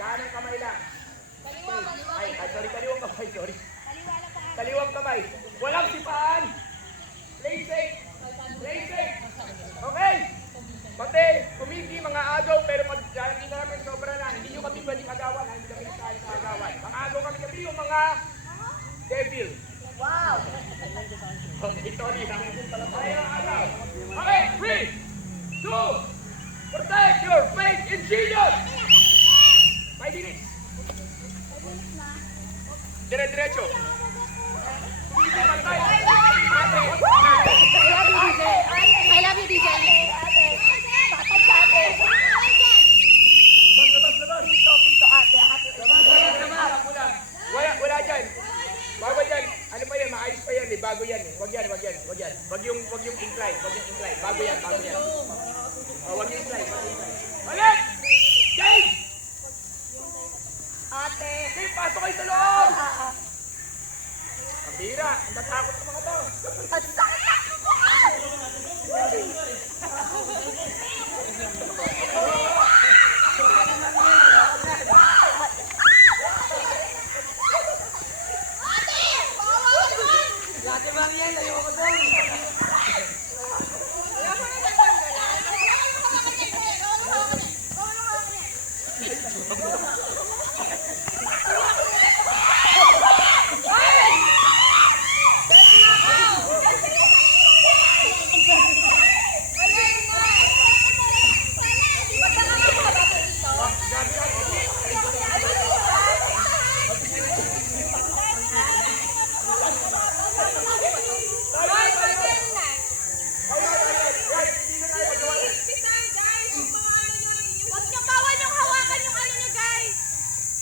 Kanang kamay lang. Ay, sorry, kaliwang kamay, sorry. Kaliwa lang po. Kaliwang kamay. Walang sipaan. Play safe. Play safe. Okay. Pati, kumiki mga agaw, pero pag hindi namin sobra na, hindi nyo kami pwedeng agawan, hindi kami nagsahin sa agawan. Mga agaw kami yung mga devil. Wow! Okay, sorry. Ayaw agaw. Okay, 3, 2, protect your faith in Jesus. 5 minutes. Dire-diretso. Kumiki, pantay. I love you, DJ. Patag sa ate. Pito, ate. Wala dyan. Bago yan. Ano pa yan? Maayos pa yan eh. Bago yan eh. Wag yan. Wag yung incline. Bago yan. Wag yung incline. Balik! James! Ate. Okay, pasok kayo sa loob! Ang bira. Ang tatakot ng mga to. At sakit ako!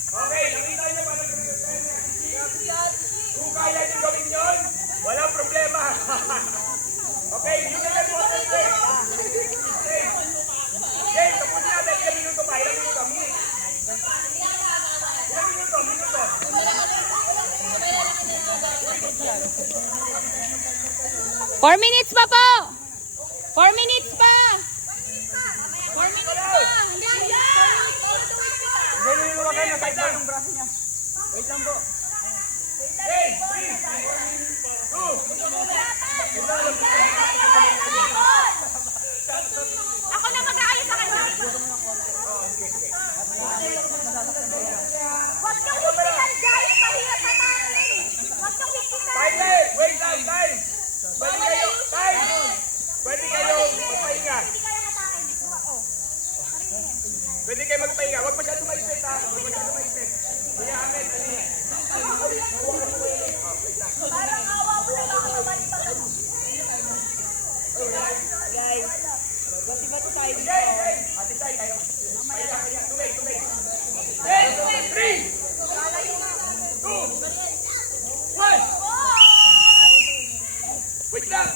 Okay, nakita niyo ba ng kung kaya niyo gawin yun, walang problema. Okay, you can let water break. Okay, tapusin natin. Ilang minuto pa? Ilang minuto? Minuto. 4 minutes pa po! 4 minutes pa! 4 minutes pa! Hindi, wag kayo. Side lang yung braso niya. Wait lang po. Okay, 3, 2. Ako na mag-aayos sa kanya. Huwag niyong higpitan, guys! Mahirap na tayo! Huwag niyong higpitan! Time! Wait lang, time! Pwede kayo magpahinga. Pwede kayo magpahinga. Huwag masyado maipit ha. Kuya Amen, Parang awa mo na lang ako balipan ako. Guys, bati-bati tayo dito. Okay. Ate tayo kayo. Pahinga. Tumig. 3, 2, 1. Wait lang.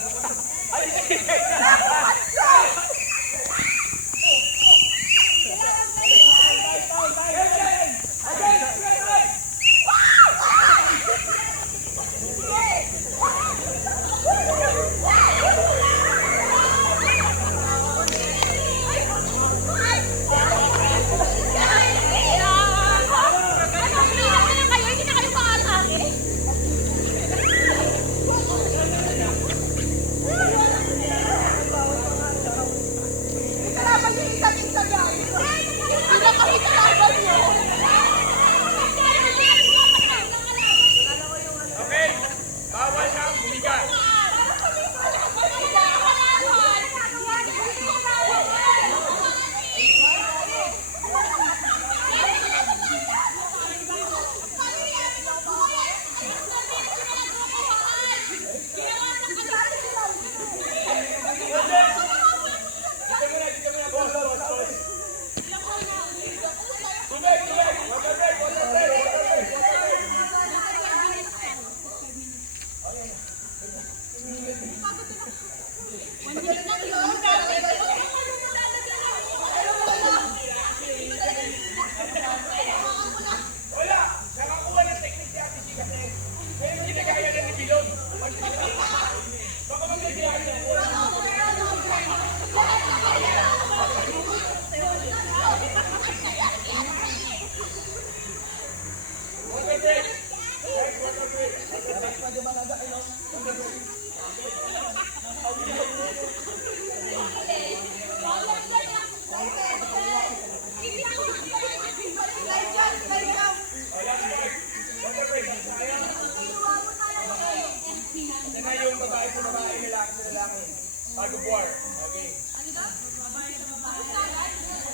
Tug of war. Okay.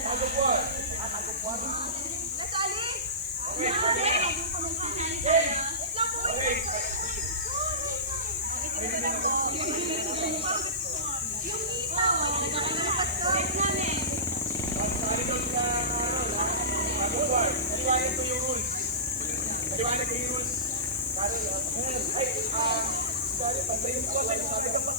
Tug of war. Okay. Okay. Paliwanag ko yung rules. Paliwanag ko yung rules. Ay, sorry, pantayin ko. Sabi ka pa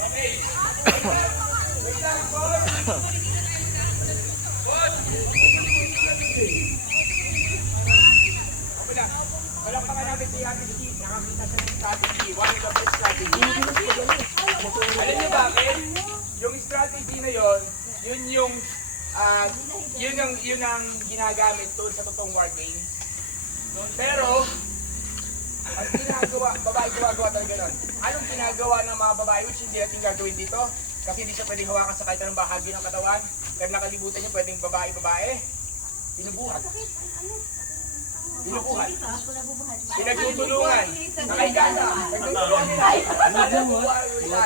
okay. Wait lang, boss. Boss. Okay lang. Walang pa namin si Happy Steve. Nakakita sa strategy. One of the best strategy. Alam niyo bakit? Yung strategy na yon, yun ang ginagamit doon sa totoong war game. Pero, ang ginagawa, babae gumagawa talaga nun. Anong ginagawa ng mga babae which hindi natin gagawin dito? Kasi hindi siya pwedeng hawakan sa kahit anong bahagi ng katawan. Pero nakalibutan niya pwedeng babae. Pinubuhat. Pinubuhat. Pinagtutulungan. Nakahiga na. Nagtutulungan nila.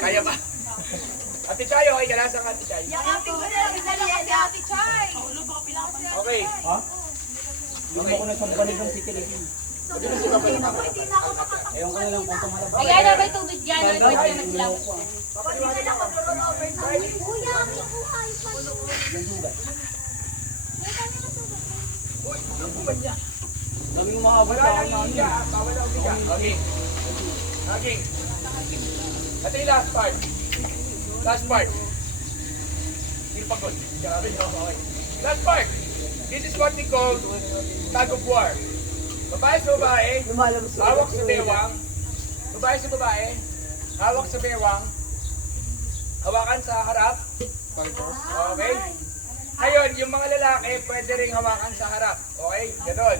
Kaya ba? Ate Chay, okay ka na? Saan ka, Ate Chay? Okay. Ha? Yung ako na sa banig ng City League. Ewan ko na lang kung tumalab. Ayan na, may tubig yan. May tubig lang. Daming mahabot Wala sa lang akin na higa. Bawal ang higa. Okay. Okay. Ito yung last part. Last part. Hindi pagod. Grabe, no? Okay. Last part. This is what we call tug of war. Babae sa babae, hawak sa bewang. Babae sa babae, hawak sa bewang. Hawakan sa harap. Okay? Ngayon, yung mga lalaki, pwede rin hawakan sa harap. Okay? Ganon.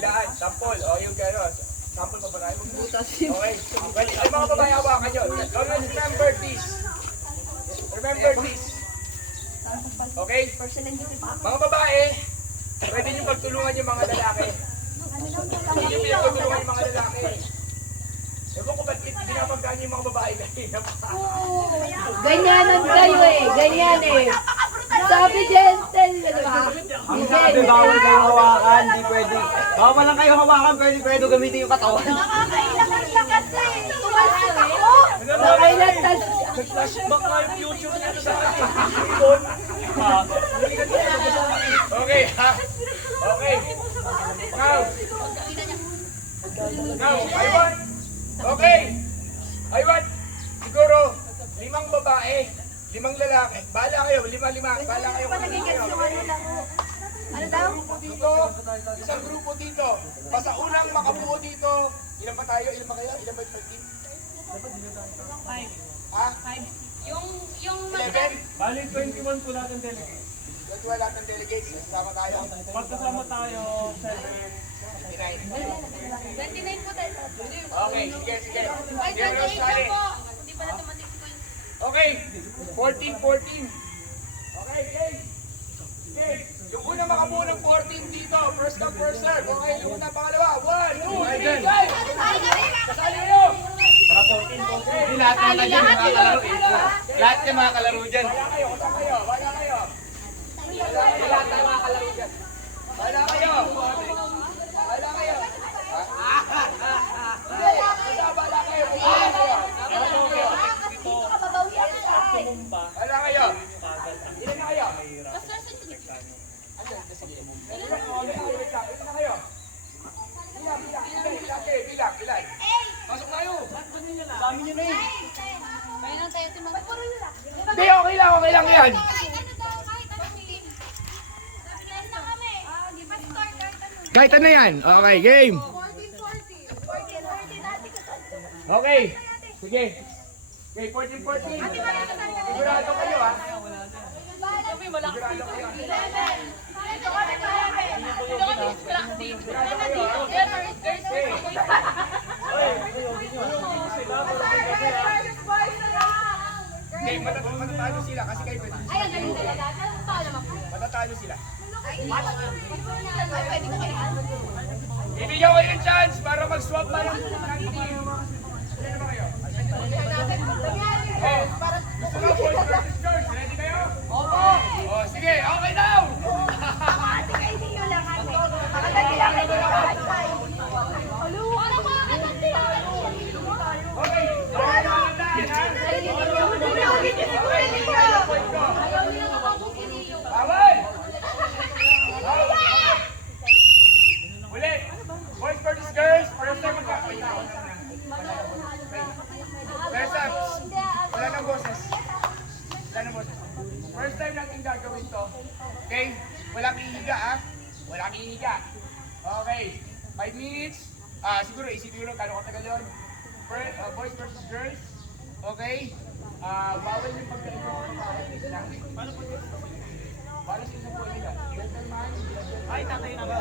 Ilaan. Sampol. O, yung ganon. Sampol pa ba tayo? Okay? Well, yung mga babae hawakan yun. Always remember this. Remember this. Okay? Mga babae, pwede nyo pagtulungan yung mga lalaki. Pwede nyo pagtulungan yung mga lalaki. Ewan ko ba't pinapagkaan yung mga babae kanina pa. Ganyanan kayo eh, ganyan eh. Sabi gentle, di ba? Ang sabi, bawal kayo hawakan, di pwede. Bawal lang kayo hawakan, pwede gamitin yung katawan. Nakakailangan eh. Tumalsik ako. Nakailangan. Flashback nga yung future niya sa akin. Okay, ha? Okay. Now, I want, okay. I want, siguro, 5 babae, 5 lalaki. Bahala kayo, 5. Bahala kayo. Ano daw? Dito, isang grupo dito. Basta unang makabuo dito, ilan ba tayo? Ilan ba kayo? Ilan ba yung team? 5. Ha? 5. Yung 11? Bali, 21 po natin delegate. Wala lahat ng delegates. Kasama tayo. Pagkasama tayo, 7. 29 po tayo. Okay, sige. Ay, 28 na po. Hindi pa na tumatik ko yun. Okay, 14. Okay, game. Okay, yung una makabuo ng 14 dito. First come, first serve. Okay, yung una, pangalawa. 1, 2, 3, go! Kasali kayo! Tara, 14 po. Hindi lahat naman dyan mga kalaro eh. Lahat yung mga kalaro dyan. Wala kayo. Lahat tayo mga kalaro dyan. Wala kayo. Wala kayo. Ilan na kayo? Bilang. Pasok na yun. Dami nyo na eh. Kaya lang tayo timang. Hindi, okay lang yan. Kahit ano yan. Okay, game. Okay. Sige. Okay, 14. Sigurado kayo ha. Sigurado kayo. Okay. Hindi, matatalo sila kasi kayo pwede. Ay, ang galing talaga. Ano pa naman po? Matatalo sila. Ay, pwede ko kayo. Ibigyan ko yung chance para mag-swap pa ng team. Sino ba kayo? Oh, gusto mo boys versus girls? Ready kayo? Opo! Oh, sige, okay daw! Okay, bawal! Ulit! Boys versus girls, first time magkakaroon. First time, wala nang boses. Wala nang boses. First time natin gagawin to. Okay? Walang ihiga ah. Walang ihiga. Okay. 5 minutes. Siguro isipin mo kano katagal yun. Boys versus girls. Okay? Bawal yung pagkain mo. Paano po yun? Para sino po nila? Gentleman? Ay, tatay na ba?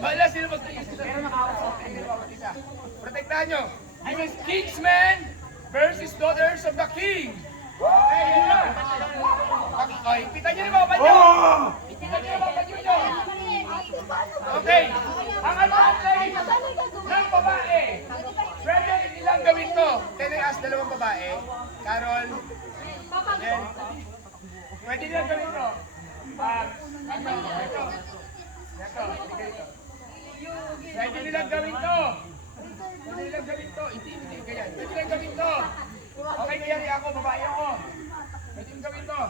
Wala, sino mas tayo? Pero nakakasok kayo ng bawat isa. Protektahan nyo. This is Kingsmen versus Daughters of the King. Okay, yun na. Okay, ipitan nyo na mga banyo. Ipitan nyo na mga banyo nyo. Okay, ang advantage ng babae. Pwede nilang gawin to. Teneas, dalawang babae. Carol. Then, pwede nilang gawin to. Ito. Pwede nilang gawin to. Pwede nilang gawin to. Hindi, ganyan. Pwede nilang gawin to. Okay, kaya ako, babae ako. Pwede nilang gawin to.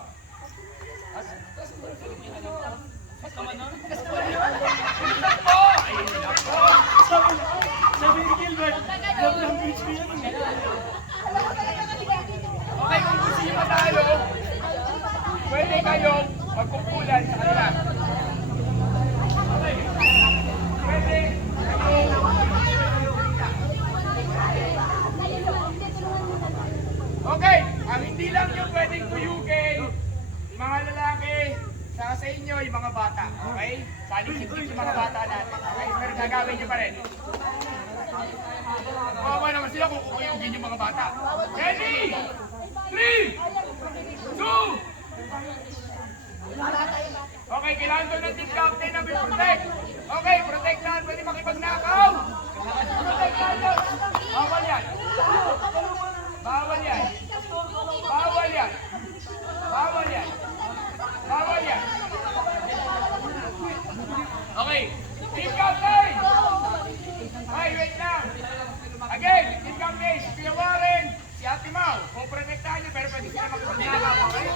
Okay, kung gusto niyo matalo, pwede kayong magkukulan sa kanila. Okay. Pwede. Okay, ang hindi lang yung pwedeng kuyugin, mga lalaki, sa inyo yung mga bata, okay? Saling-sipsip yung mga bata natin, okay? Pero gagawin nyo pa rin. Kawawa naman sila kung kuyugin yung mga bata. Ready? 3, 2, okay, kailangan doon ng team captain na will protect. Okay, protectahan, pwede makipagnakaw. Protectahan doon. Bawal yan. Bawal yan. Bawal yan. Bawal yan. Bawal yan. Okay, team captain. Ay, wait lang. Again, team captain, si Kuya Warren, si Ate Mau. Kung protektahan nyo, pero pwede sila makipagnakaw. Okay?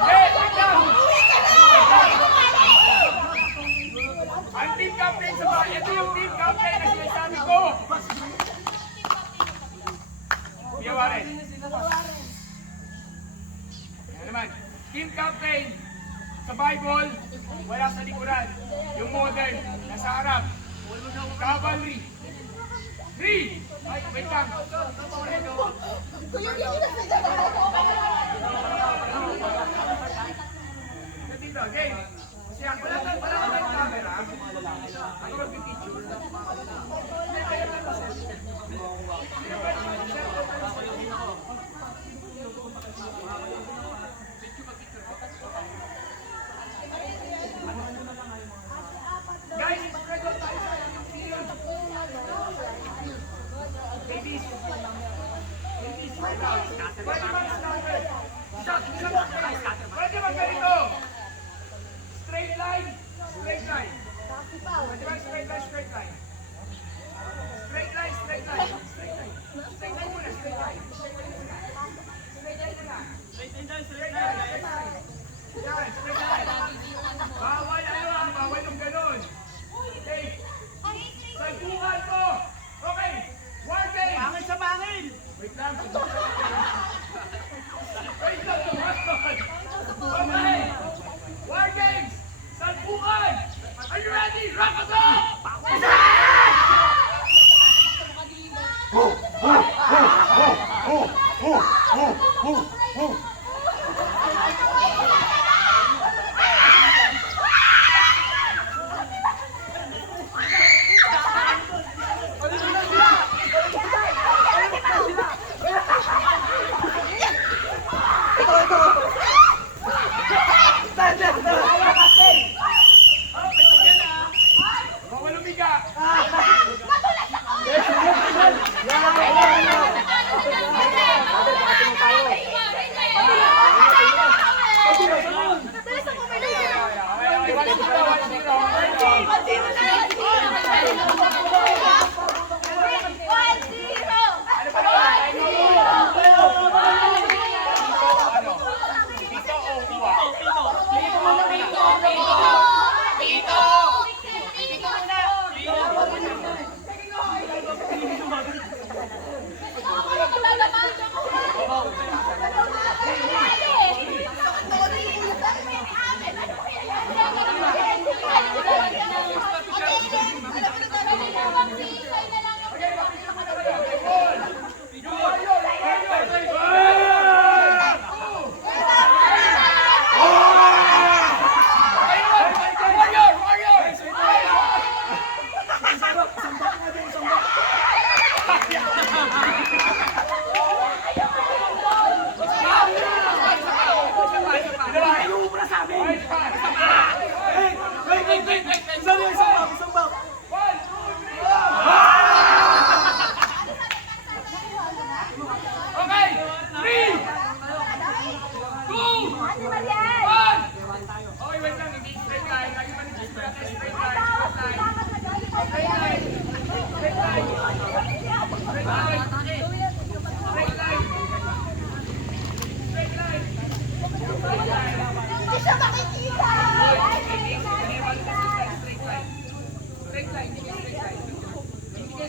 Hey, wait lang! Ang team captain sa bahay, ito yung team captain na sinasabi ko! Kuya Warren. Yan naman. Team captain sa Bible, wala sa likuran. Yung modern, nasa harap. Cavalry. 3! Ay, wait lang. Dito, game. Kasi ako wala tayong camera. Ako mag-picture. Guys, spread out tayo sa inyong field. Ladies. Ladies, spread out. Pwede mag-scatter. Pwede mag-ganito. Straight line. Straight line. Pwede mag-straight line, straight line. Straight line, straight line. Straight line. Straight line muna, straight line. Straight line muna. Straight line, straight line. Yan, straight line. Bawal bawal yung ganun. Okay. Sagbuhan ko. Okay. War game. Pangil sa pangil. Wait lang. Wait lang. Okay. War games. Sagbuhan. Are you ready? Rock us up.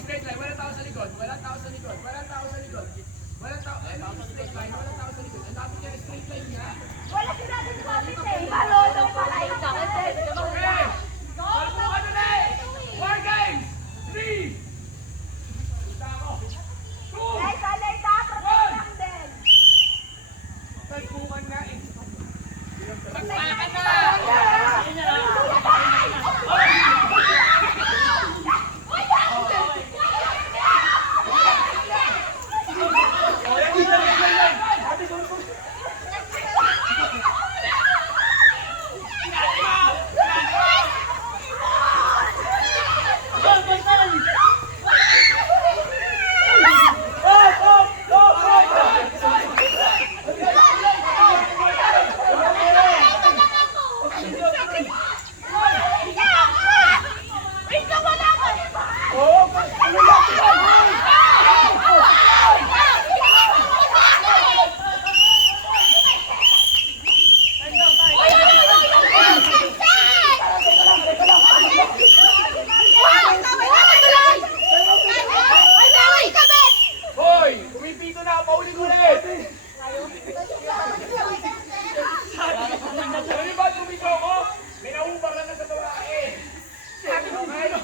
straight line. Walang tao sa likod. Walang tao sa likod. Walang tao sa likod. Walang tao. Ano yung straight line? Walang tao sa likod. Ang dapat niya straight line niya. Wala sinabi ni Mami eh. Marunong pala yung Okay. Ano na eh? 4 games. 3. Isa ako. 2. Guys, alay na. Protect lang din. Talpukan nga eh. Hoy! Pumipito na! Paulit-ulit! Ano ba pumipito ako? May naubang lang na sa babae. Sabi ko nga yun.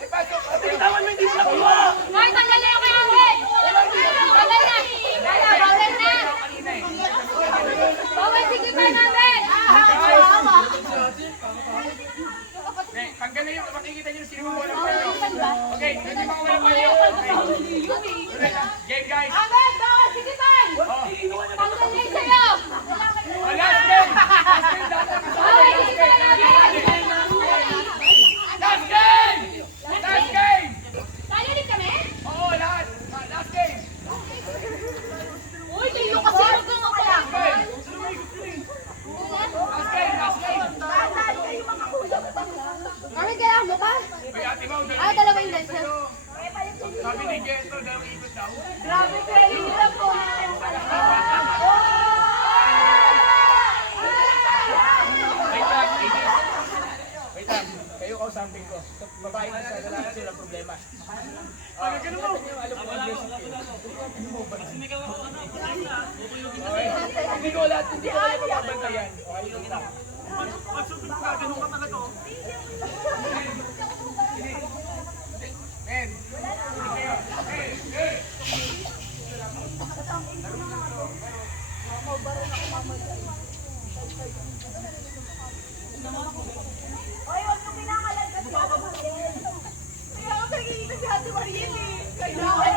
Ay, pasok! Bitawan mo hindi sa kuha! Hoy, tanggal na yung kay Angel! Tanggal na! Bawal na! Bawal sigitan namin! Okay, tanggal na yung makikita nyo sino mo walang payo. Okay, hindi mga walang payo. Game guys! Angel, bawal sigitan! Tanggal na yung sayo! Oh, last game! Last game! Bawal sigitan namin! Last game! Last game! Tayo ulit kami? Oo, lahat! Last game! Uy, kayo kasi hanggang ako lang! Okay. Last game! Last game! Mami, kailangan mo pa? May ate mo, Ah, dalawa yung lenses. sabi ni Gesto, dalawang ikot daw. Grabe, pwede na po. Wait lang, ladies. Wait lang, kayo kausapin ko. Babae na sa lalaki sila problema. Ano ka naman? Okay. Hindi ko lahat, hindi ko kaya mapabantayan. Okay, wait lang. Men, hindi kayo. Hoy, huwag mo kinakaladkat si Ate Mariel. Kaya ako nagiging si Ate Mariel eh. Kaya ako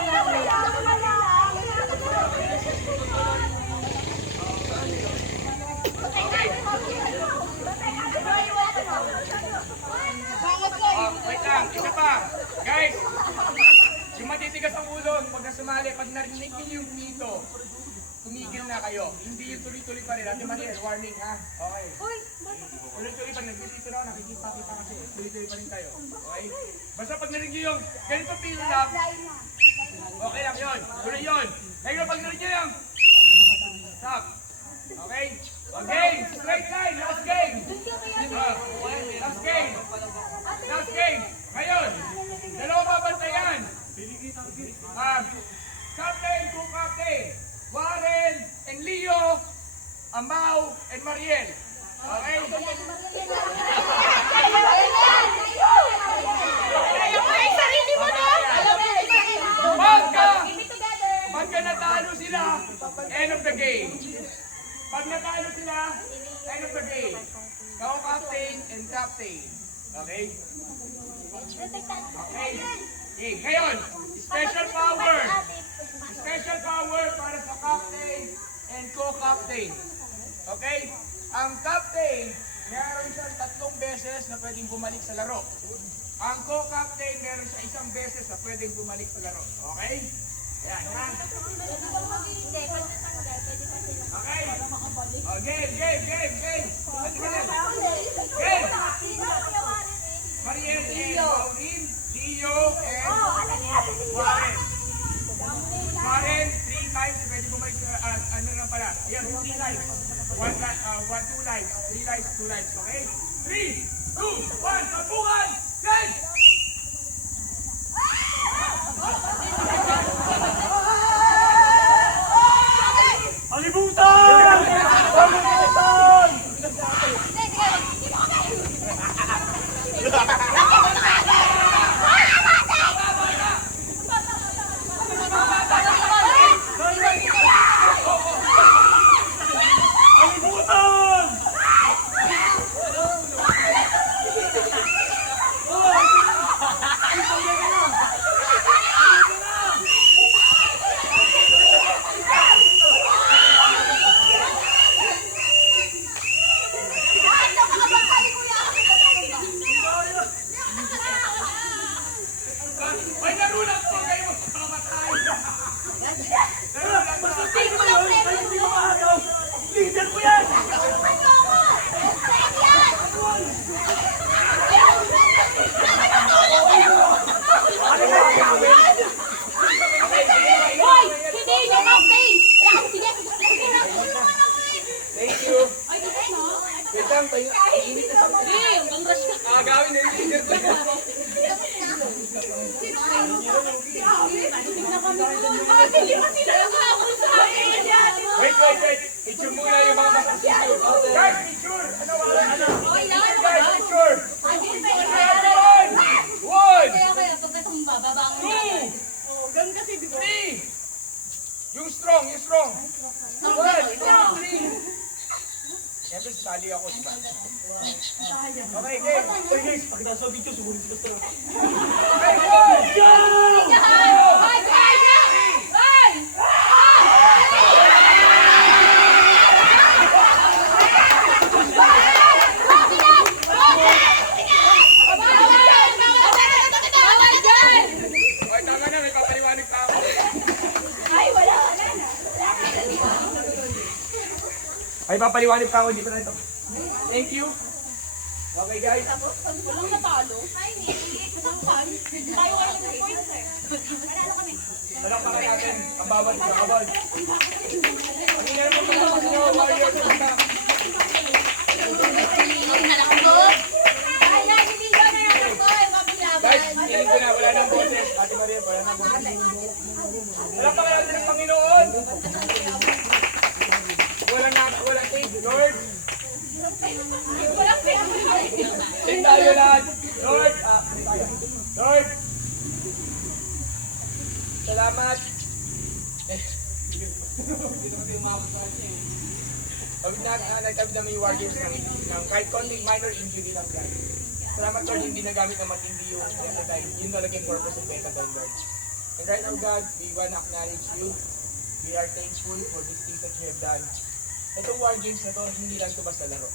Wait lang, isa pa. Guys, yung matitigas ang ulo, pag nasumali, pag narinig niyo yung pito, tumigil na kayo. Hindi yung tuloy-tuloy pa rin. Ate Mariel, warning ha. Okay. Tuloy-tuloy pa rin. Nagpipito na ako, nakikita-kita kasi. Tuloy-tuloy pa rin tayo. Okay? Basta pag narinig niyo yung ganito pilo lang, okay lang yun. Tuloy yun. Ngayon pag narinig niyo yung stop. Okay? Okay, straight line, last game. Last game. Last game. Ngayon, dalawa babantayan. Captain, two captain. Warren and Leo, Amau and Mariel. Okay? Sarili mo na! Pagka natalo sila, end of the game. Pag natalo sila, end of the game. Ikaw captain and captain. Okay? Okay. Okay. Ngayon, special power. Special power para sa captain and co-captain. Okay? Ang captain, meron siyang 3 beses na pwedeng bumalik sa laro. Ang co-captain, meron siya 1 beses na pwedeng bumalik sa laro. Okay? Ayan, ha? Okay? Oh, game. Game! Mariel and Maureen, Leo and Warren. Warren, 3 times, pwede bumalik sa, ano lang pala. Ayan, 3 lives. 2 lives. 3 lives, 2 lives, okay? 3, 2, 1, tampukan! Set! Hindi mo sila nakakot sa akin. Wait. Picture muna yung mga masasipyo. Guys, picture! Ano? Guys, picture! One! Kaya pagkatumba, babangon Two! Ganun kasi, di ba? Three! Yung strong! One, two, three! Siyempre, sasali ako, diba? Okay, game! Okay, guys, pakita sa video, siguro si Pastor. Okay, one! Okay, tama na, may papaliwanag pa ako. Ay, papaliwanag pa ako, hindi pa na ito. Thank you. Okay, guys. Walang natalo. Tayo kayo ng points eh. Walang pa natin ang bawat sa kabal. Ang ina naman pala nyo, warriors. Guys, feeling ko na wala nang boses. Ate Maria, wala nang boses. Walang pa natin ang Panginoon. Walang tape, Lord. Sing tayo lahat. Lord, Lord. Salamat. Pag nagtabi namin yung war games ng kahit konting minor injury lang yan. Salamat Lord, hindi nagamit ng matindi yung Betadine. Yun talaga yung purpose of Betadine, Lord. And right now, God, we want to acknowledge you. We are thankful for these things that you have done. Itong war games na to, hindi lang ito basta laro.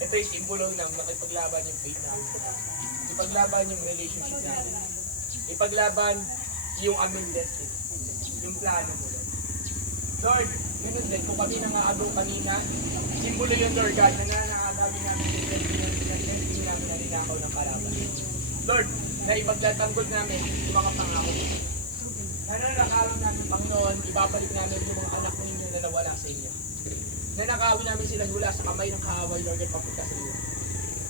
Ito yung simbolo ng makipaglaban yung faith namin. Ipaglaban yung relationship namin. Ipaglaban yung aming destiny. Yung plano mo, Lord. Lord, ganun din, kung kami nangaagaw kanina, simbolo yun, Lord God, na nangaagawi namin yung destiny namin na ninakaw ng kalaban. Lord, na ipagtatanggol namin yung mga pangako. Nananakawin namin, Panginoon, ibabalik namin yung mga anak ninyo na nawala sa inyo. Nanakawin namin sila mula sa kamay ng kaaway, Lord, at papunta sa iyo.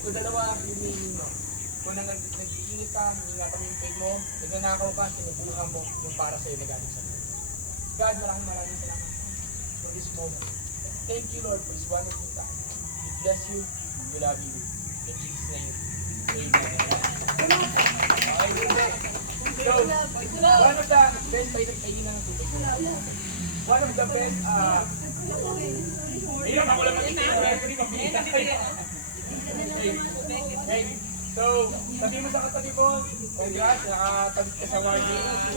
So dalawa, yung meaning mo. Kung nag-iinit ka, hiningatan mo yung faith mo, nagnanakaw ka, sinubukan mo yung para sa iyo na galing sa iyo. God, maraming salamat for this moment. Thank you, Lord, for this wonderful time. We bless you, we love you. In Jesus' name, amen. Okay, so, one of the best kainin ng tubig. One of the best, hirap ako lang mag-referee, mapilitan kayo. Okay, so, sabi mo sa katabi ko, congrats, nakatabi ka sa war games.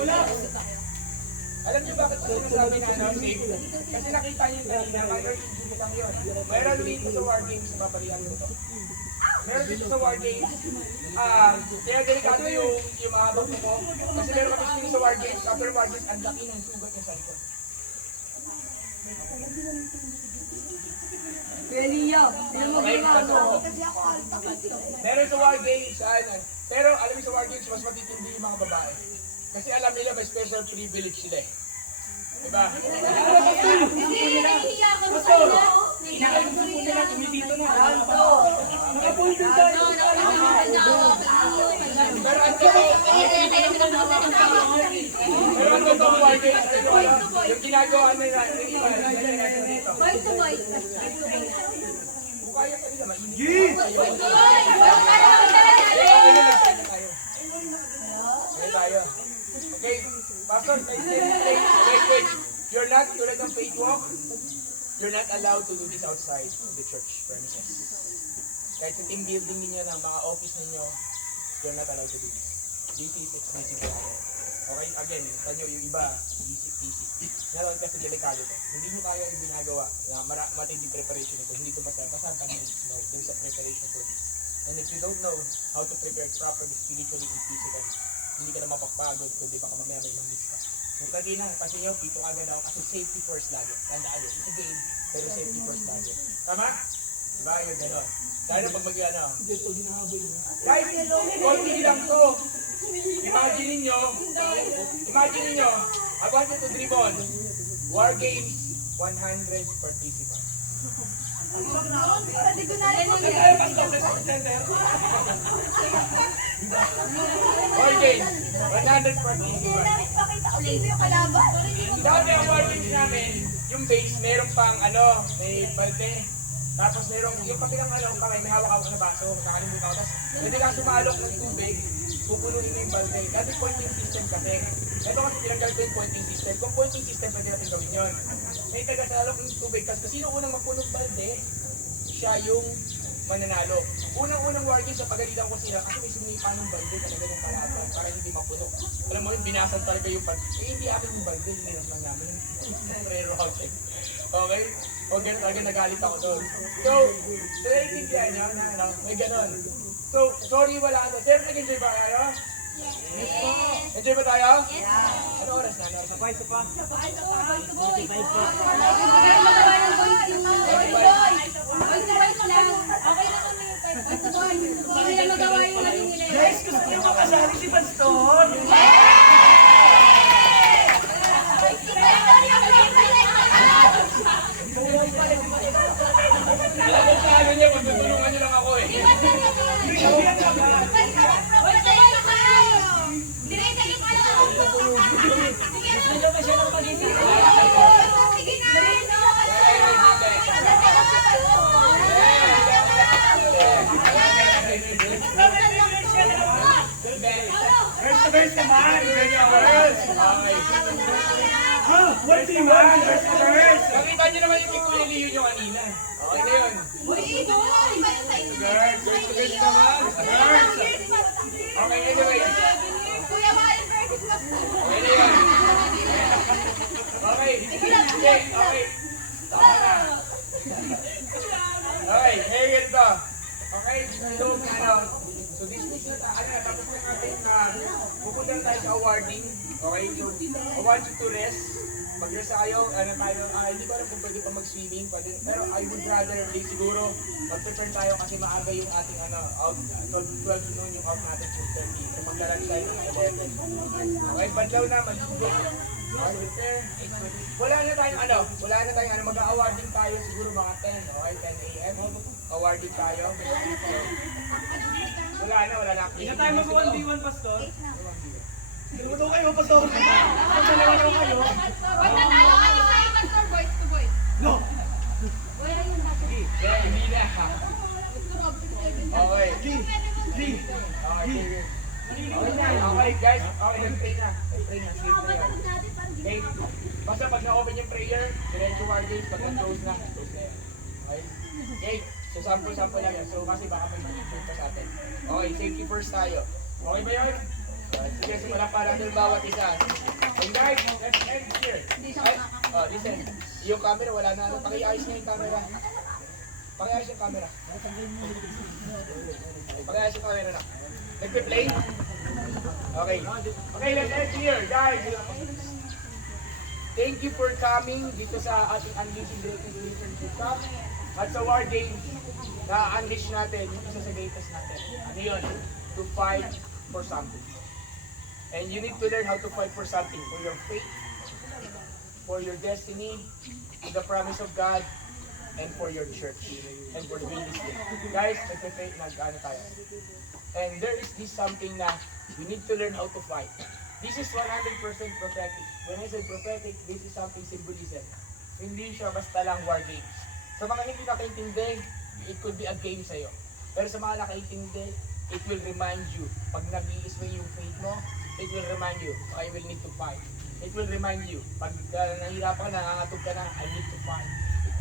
Alam niyo bakit ko sinasabi na safe? Kasi nakita niyo kanina, minor injury lang yun. Meron dito sa war games, papalihan mo to. Meron dito sa war games, kaya delikado yung mahabang mo. Kasi meron kami dito sa war games, after war games, ang laki ng sugat niya sa likod. Okay, meron sa war games, pero alam niyo sa war games, mas matitindi yung mga babae. Kasi alam nila may special privilege sila eh. Diba? Pero ang totoo war games, yung ginagawa nila, dito. Kaya pa nila mainit. Tayo. Okay, Pastor, wait. You're not tulad ng faith walk. You're not allowed to do this outside of the church premises. Kahit sa team building ninyo ng mga office ninyo, you're not allowed to do this. This is exclusive. Okay, again, tanyo yung iba, busy. Meron kasi delikado to. Hindi nyo kaya yung ginagawa na matinding preparation nito. Hindi ito basta 10 minutes no, dun sa preparation for this. And if you don't know how to prepare properly, spiritually and physically, hindi ka na mapapagod, kundi baka mamaya may mamiss ka. Yung kanina, kasi nyo, dito agad ako kasi safety first lagi. Tandaan nyo, it's a game, pero safety first lagi. Tama? Diba? Yung gano'n. Dahil na pag mag-ano. Guys, konti lang to. Imagine ninyo, I want you to dream on. War Games, 100 participants. Hindi ko na rin Saan tayo pasok sa sports center? Okay, 100%. Pakita ko sino yung kalaban. Dati ang warnings namin, yung base, meron pang may balde. Tapos meron, yung kabilang kamay, may hawak-hawak na baso, nakalimutan ko. Tapos, pwede kang sumalok ng tubig, pupunuin mo yung balde. Dati pointing system kasi. Ito kasi pinagkal ko yung pointing system. Kung pointing system, pwede natin gawin yun. May taga-salok ng tubig, tapos kung sino unang magpunog balde, siya yung mananalo. Unang-unang warning sa pagalitan ko sila kasi may sumipa ng balde talaga ng kalaban para hindi mapuno. Alam mo yun, binasan talaga yung balde. Eh, hindi amin yung balde, hiniras lang namin. Pre-rocket. Okay? O ganun talaga nagalit ako doon. So, naiintindihan niyo na may ganun. So, sorry wala ano. Sir, nag-enjoy ba kayo? Yes! Enjoy ba tayo? Yes! Ano oras na? Ano oras na? Isa pa. Guys, gusto niyo makasali si Pastor? Alam mo sa ano niya, magtutulungan niyo lang ako eh. Verse naman! Verse! Okay. What do you want? Verse! Nakita niyo naman yung Kuya Leo niyo kanina. Okay na yun. Okay, anyway. Okay na yun. Okay. Okay, okay. Tama na. Okay, hey, ganito. Okay, so this week tapos na natin pupunta na tayo sa awarding. Okay, so I want you to rest. Mag-rest kayo, hindi ko alam kung pwede pa mag-swimming, pero I would rather siguro mag-prepare tayo kasi maaga yung ating out, 12 noon yung out natin 2:30. So maglalagay tayo ng 11. Okay, badlaw na, mag-swimming. Okay, prepare. Wala na tayong mag-awarding tayo siguro mga 10, okay, 10 a.m. Awarding tayo. Wala na. Isa tayo mag-1v1, Pastor. Luto kayo, Pastor. Pagdalawa naman kayo. No! Hindi na. Okay. G! Okay guys, okay, nag-pray na. Sige, pray na. Okay, basta pag na-open yung prayer, diretso warning, pag na-close na yan. Okay? Okay, so sample lang yan. So kasi baka may mag-pray pa sa atin. Okay, safety first tayo. Okay ba yun? Sige, simula pa natin bawat isa. And guys, let's end here. Listen, yung camera wala na. Pakiayos niya yung camera. Pakiayos yung camera. Pakiayos yung camera na. Nagpe-play? Okay. Okay, let's end here, guys. Thank you for coming dito sa ating Unleashing Greatness Leadership Cup. At sa War Games, na-unleash natin yung isa sa greatest natin. Ano yun? To fight for something. And you need to learn how to fight for something. For your faith, for your destiny, for the promise of God, and for your church. And for the ministry. Guys, nagpe-faith, nag-ano tayo. And there is this something na we need to learn how to fight. This is 100% prophetic. When I say prophetic, this is something symbolism. Hindi siya basta lang war games. Sa mga hindi nakaintindi, it could be a game sa'yo. Pero sa mga nakaintindi, it will remind you. Pag nag-iis mo yung faith mo, it will remind you, I will need to fight. It will remind you, pag nahihirapan ka, nangangatog ka na, I need to fight.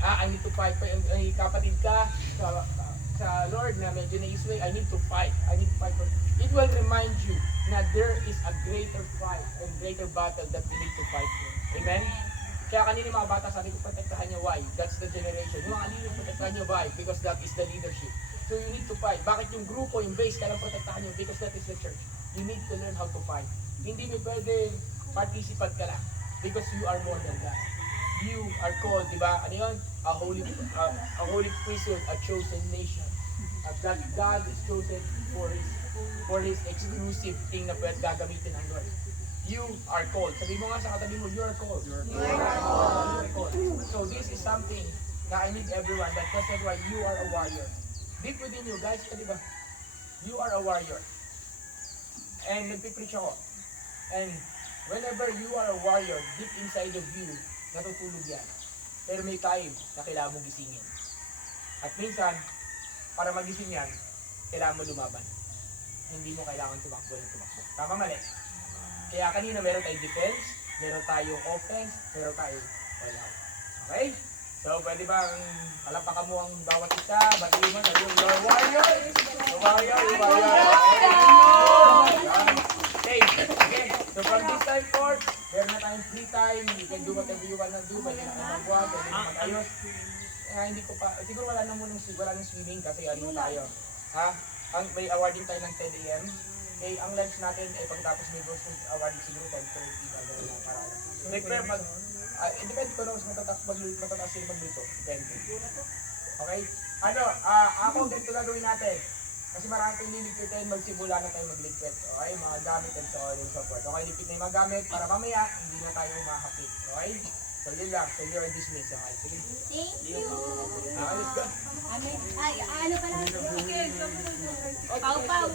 I need to fight. Kapatid ka sa Lord na medyo naisway, I need to fight. I need to fight for it. It will remind you na there is a greater fight and greater battle that we need to fight for. Amen? Kaya kanina mga bata, sabi ko, protektahan nyo. Why? That's the generation. Yung kanina, protektahan nyo. Why? Because that is the leadership. So you need to fight. Bakit yung grupo, yung base, kailang protektahan nyo? Because that is the church. You need to learn how to fight. Hindi mo pwede participant ka lang. Because you are more than that. You are called, di ba? Ano yun? A holy priesthood, a chosen nation. That God is chosen for His exclusive thing na pwede gagamitin ng Lord. You are called. Sabi mo nga sa katabi mo, you are called. You are called. So this is something na I need everyone. That's why you are a warrior. Deep within you, guys, di ba? You are a warrior. And nagpipreach ako. And whenever you are a warrior, deep inside of you, natutulog yan. Pero may time na kailangan mong gisingin. At minsan, para magising yan, kailangan mo lumaban. Hindi mo kailangan tumakbo ng tumakbo. Tama mali. Kaya kanina meron tayong defense, meron tayong offense, meron tayong all out. Okay? So, pwede bang palapakan mo ang bawat isa? Batiin mo na yung your warrior. Your warrior, your warrior. Okay. Okay. So, from this time forth, meron na tayong free time. You can do whatever you want to do. Pwede na kayo magwag, pwede na mag-ayos. Hindi ko pa, siguro wala nang swimming kasi ano tayo. Ha? May awarding tayo ng 10 a.m. Okay, ang lunch natin ay pagkatapos may ghost awarding siguro 10:30 gagawin na para. Prepare pag depende ko kung matataas yung magluto. Depende. Okay? Ano, ako ganito gagawin natin. Kasi marami tayong liligpitin, magsimula na tayo magligpit. Okay? Mga gamit and so on and so forth. Okay, ligpit na yung mga gamit para mamaya hindi na tayo mahapit. Okay? So yun lang. So you're dismissed. Okay? Sige. Thank you. Let's go. Ay, ano pala? Okay. Pau-pau.